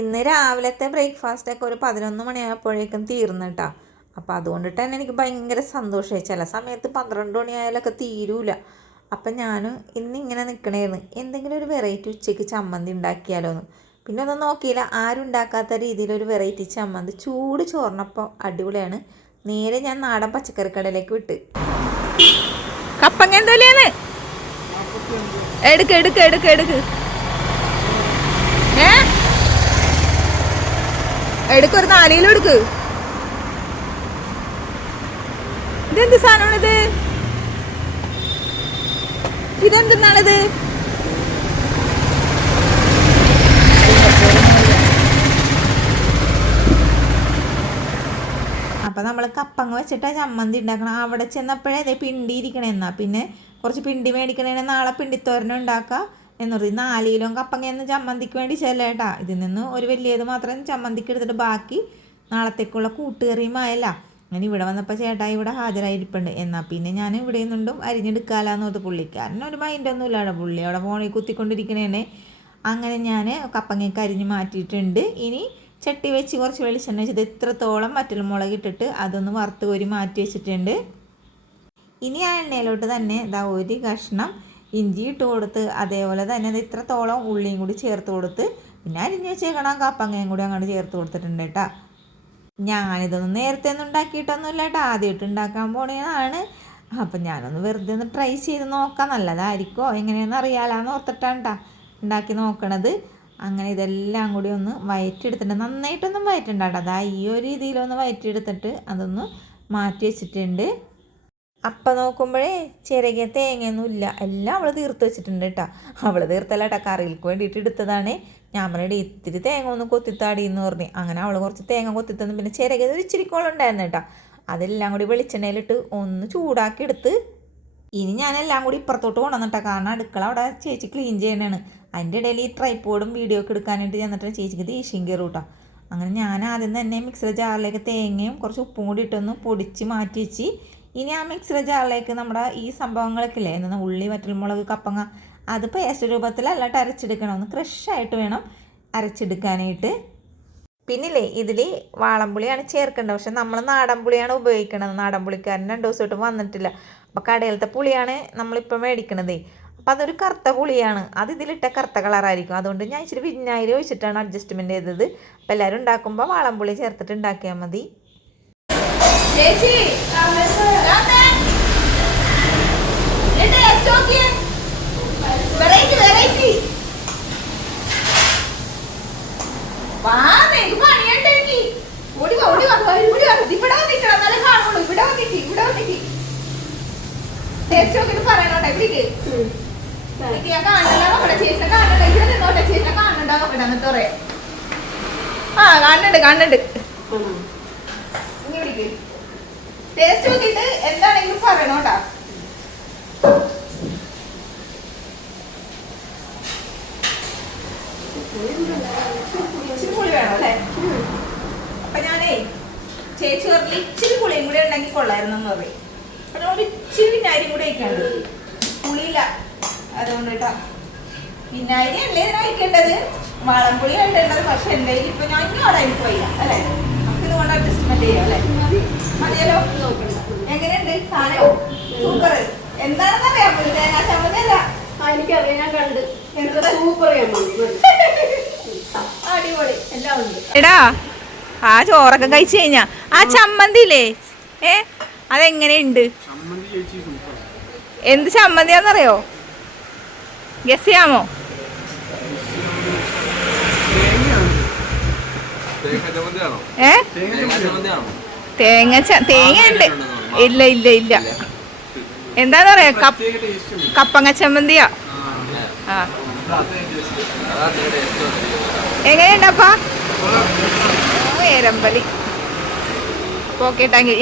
ഇന്ന് രാവിലത്തെ ബ്രേക്ക്ഫാസ്റ്റൊക്കെ ഒരു 11 മണിയായപ്പോഴേക്കും തീർന്നു കേട്ടോ. അപ്പോൾ അതുകൊണ്ടിട്ട് തന്നെ എനിക്ക് ഭയങ്കര സന്തോഷമായി. ചില സമയത്ത് 12 മണിയായാലൊക്കെ തീരൂല. അപ്പം ഞാൻ ഇന്നിങ്ങനെ നിൽക്കണേന്ന് എന്തെങ്കിലും ഒരു വെറൈറ്റി ഉച്ചയ്ക്ക് ചമ്മന്തി ഉണ്ടാക്കിയാലോന്ന്. പിന്നെ ഒന്നും നോക്കിയില്ല, ആരും ഉണ്ടാക്കാത്ത രീതിയിലൊരു വെറൈറ്റി ചമ്മന്തി ചൂട് ചോറിനപ്പം അടിപൊളിയാണ്. നേരെ ഞാൻ നാടൻ പച്ചക്കറി കടയിലേക്ക് വിട്ട്. കപ്പങ്ങ എന്തോലെയാണ് എടുക്ക് എടുക്ക് എടുക്ക് എടുക്ക് എടുക്കൊരു 4 കിലോ എടുക്ക്. ഇതെന്ത് സാധനമാണിത്? ഇതെന്തെന്നാണിത്? അപ്പം നമ്മൾ കപ്പങ്ങ വെച്ചിട്ടാണ് ചമ്മന്തി ഉണ്ടാക്കണം. അവിടെ ചെന്നപ്പോഴേ അതേ പിണ്ടി ഇരിക്കണമെന്നാ. പിന്നെ കുറച്ച് പിണ്ടി മേടിക്കണേ, നാളെ പിണ്ടിത്തോരനും ഉണ്ടാക്കാം എന്ന് പറയും. 4 കിലോ കപ്പങ്ങയെന്ന് ചമ്മന്തിക്ക് വേണ്ടി ചെല്ലേട്ടാ. ഇതിൽ നിന്ന് ഒരു വലിയത് മാത്രം ചമ്മന്തിക്ക് എടുത്തിട്ട് ബാക്കി നാളത്തേക്കുള്ള കൂട്ടുകറിയുമായല്ല. അങ്ങനെ ഇവിടെ വന്നപ്പോൾ ചേട്ടായി ഇവിടെ ഹാജരായിരിപ്പുണ്ട്. എന്നാൽ പിന്നെ ഞാൻ ഇവിടെ നിന്നുണ്ടും അരിഞ്ഞെടുക്കാമെന്ന് ഓർത്ത്. പുള്ളിക്കാരൻ ഒരു മൈൻഡൊന്നും ഇല്ലാടെ, പുള്ളി അവിടെ ഫോണിൽ കുത്തിക്കൊണ്ടിരിക്കണേനെ. അങ്ങനെ ഞാൻ കപ്പങ്ങയ്ക്ക് അരിഞ്ഞ് മാറ്റിയിട്ടുണ്ട്. ഇനി ചട്ടി വെച്ച് കുറച്ച് വെളിച്ചെണ്ണ വെച്ചത് ഇത്രത്തോളം വറ്റൽമുളക് ഇട്ടിട്ട് അതൊന്ന് വറുത്ത് കോരി മാറ്റി വെച്ചിട്ടുണ്ട്. ഇനി ആ എണ്ണയിലോട്ട് തന്നെ ഇതാ ഒരു കഷ്ണം ഇഞ്ചി ഇട്ട് കൊടുത്ത്, അതേപോലെ തന്നെ അത് ഇത്രത്തോളം ഉള്ളിയും കൂടി ചേർത്ത് കൊടുത്ത്, പിന്നെ അരിഞ്ഞ് വെച്ചേക്കണം കപ്പങ്ങയും കൂടി അങ്ങോട്ട് ചേർത്ത് കൊടുത്തിട്ടുണ്ട് കേട്ടോ. ഞാനിതൊന്നും നേരത്തെ ഒന്നും ഉണ്ടാക്കിയിട്ടൊന്നുമില്ല കേട്ടോ, ആദ്യമായിട്ട് ഉണ്ടാക്കാൻ പോണതാണ്. അപ്പം ഞാനൊന്ന് വെറുതെ ഒന്ന് ട്രൈ ചെയ്ത് നോക്കാം, നല്ലതായിരിക്കുമോ എങ്ങനെയാണെന്ന് അറിയാലാന്ന് ഓർത്തിട്ടാണ് കേട്ടോ ഉണ്ടാക്കി നോക്കണത്. അങ്ങനെ ഇതെല്ലാം കൂടി ഒന്ന് വയറ്റിയെടുത്തിട്ട്, നന്നായിട്ടൊന്നും വയറ്റുണ്ടാട്ടോ, അതാ ഈ ഒരു രീതിയിലൊന്ന് വയറ്റിയെടുത്തിട്ട് അതൊന്ന് മാറ്റി വെച്ചിട്ടുണ്ട്. അപ്പം നോക്കുമ്പോഴേ ചിരകിയ തേങ്ങയൊന്നും ഇല്ല, എല്ലാം അവൾ തീർത്ത് വെച്ചിട്ടുണ്ട് കേട്ടോ. അവൾ തീർത്തല്ല കേട്ടോ, കറികൾക്ക് വേണ്ടിയിട്ട് എടുത്തതാണ്. ഞാൻ പറഞ്ഞിട്ട് ഇത്തിരി തേങ്ങ ഒന്ന് കൊത്തിത്താടി എന്ന് പറഞ്ഞു. അങ്ങനെ അവൾ കുറച്ച് തേങ്ങ കൊത്തിത്തന്നു. പിന്നെ ചിരകിയത് ഒരു ഇച്ചിരിക്കോളുണ്ടായിരുന്നു കേട്ടോ. അതെല്ലാം കൂടി വെളിച്ചെണ്ണയിലിട്ട് ഒന്ന് ചൂടാക്കി എടുത്ത് ഇനി ഞാനെല്ലാം കൂടി ഇപ്പുറത്തോട്ട് കൊണ്ടുവന്നിട്ടാ. കാരണം അടുക്കള അവിടെ ചേച്ചി ക്ലീൻ ചെയ്യണതാണ്. അതിൻ്റെ ഇടയിൽ ഈ ട്രൈപ്പോഡും വീഡിയോ ഒക്കെ എടുക്കാനായിട്ട് ചെന്നിട്ട് ചേച്ചിക്ക് ദേഷ്യം കയറും കേട്ടോ. അങ്ങനെ ഞാൻ ആദ്യം തന്നെ മിക്സിയുടെ ജാറിലേക്ക് തേങ്ങയും കുറച്ച് ഉപ്പും കൂടി ഇട്ടൊന്ന് പൊടിച്ച് മാറ്റി വെച്ച്, ഇനി ആ മിക്സിയുടെ ജാറിലേക്ക് നമ്മുടെ ഈ സംഭവങ്ങളൊക്കെ ഇല്ലേ, എന്നാൽ ഉള്ളി, വറ്റൽമുളക്, കപ്പങ്ങ, അത് പേസ്റ്റ് രൂപത്തിലല്ലാട്ട് അരച്ചെടുക്കണം. ഒന്ന് ക്രഷായിട്ട് വേണം അരച്ചെടുക്കാനായിട്ട്. പിന്നില്ലേ ഇതിൽ വാളംപുളിയാണ് ചേർക്കേണ്ടത്. പക്ഷെ നമ്മൾ നാടൻ പുളിയാണ് ഉപയോഗിക്കണത്. നാടൻ പുളിക്കാരൻ 2 ദിവസമായിട്ടും വന്നിട്ടില്ല. അപ്പോൾ കടയിലത്തെ പുളിയാണ് നമ്മളിപ്പോൾ മേടിക്കണതേ. അപ്പോൾ അതൊരു കറുത്ത പുളിയാണ്, അത് ഇതിലിട്ട കറുത്ത കളറായിരിക്കും. അതുകൊണ്ട് ഞാൻ ഇച്ചിരി വിനാഗിരി ഒഴിച്ചിട്ടാണ് അഡ്ജസ്റ്റ്മെൻറ്റ് ചെയ്തത്. അപ്പോൾ എല്ലാവരും ഉണ്ടാക്കുമ്പോൾ വാളംപുളി ചേർത്തിട്ട് ഉണ്ടാക്കിയാൽ മതി. കാണുന്നുണ്ട്. ടേസ്റ്റ് നോക്കിയിട്ട് എന്താണെങ്കിലും പറയണോട്ടാ. ഇച്ചിരി പുളി വേണോ അല്ലേ? അപ്പൊ ഞാനേ ചേച്ചി പറഞ്ഞ് ഇച്ചിരി പുളിയും കൂടെ ഉണ്ടെങ്കിൽ കൊള്ളായിരുന്നു എന്ന് പറയും. അപ്പൊ നമ്മൾ ഇച്ചിരി വിനാഗിരിയും കൂടെ ഒഴിക്കാണ്ട്, പുളിയില്ല അതുകൊണ്ട് കേട്ടോ. വിനാഗിരി അല്ലേ ഇതിനൊഴിക്കേണ്ടത്, വാളംപുളി ഇടേണ്ടത്. പക്ഷെ എൻ്റെ കയ്യിൽ ഇപ്പൊ ഞാൻ ഇനി അവിടെ എനിക്ക് വയ്യ അല്ലേ. നമുക്ക് ഇതുകൊണ്ട് അഡ്ജസ്റ്റ്മെന്റ് ചെയ്യാം അല്ലേ? മതിയല്ലോ. എങ്ങനെയുണ്ട് സാധനം? സൂപ്പർ. എന്താണെന്ന് അറിയാൻ പോലും തേങ്ങാ ചമ്മന്തി അല്ല, എനിക്കറിയാം, ഞാൻ കണ്ട്. സൂപ്പർ അടിപൊളി എല്ലാം ഉണ്ട്. എടാ ആ ചോറൊക്കെ കഴിച്ചു കഴിഞ്ഞാ ആ ചമ്മന്തി ഇല്ലേ, അതെങ്ങനെയുണ്ട്? എന്ത് ചമ്മന്തിയാന്നറിയോ? ഗസ് ചെയ്യാമോ? തേങ്ങ ഉണ്ട്. ഇല്ല ഇല്ല ഇല്ല, എന്താന്ന് പറയാ, കപ്പങ്ങ ചമ്മന്തിയാ. ആ എങ്ങനെയുണ്ടപ്പാ? ഏരമ്പലി. Okay, thank U.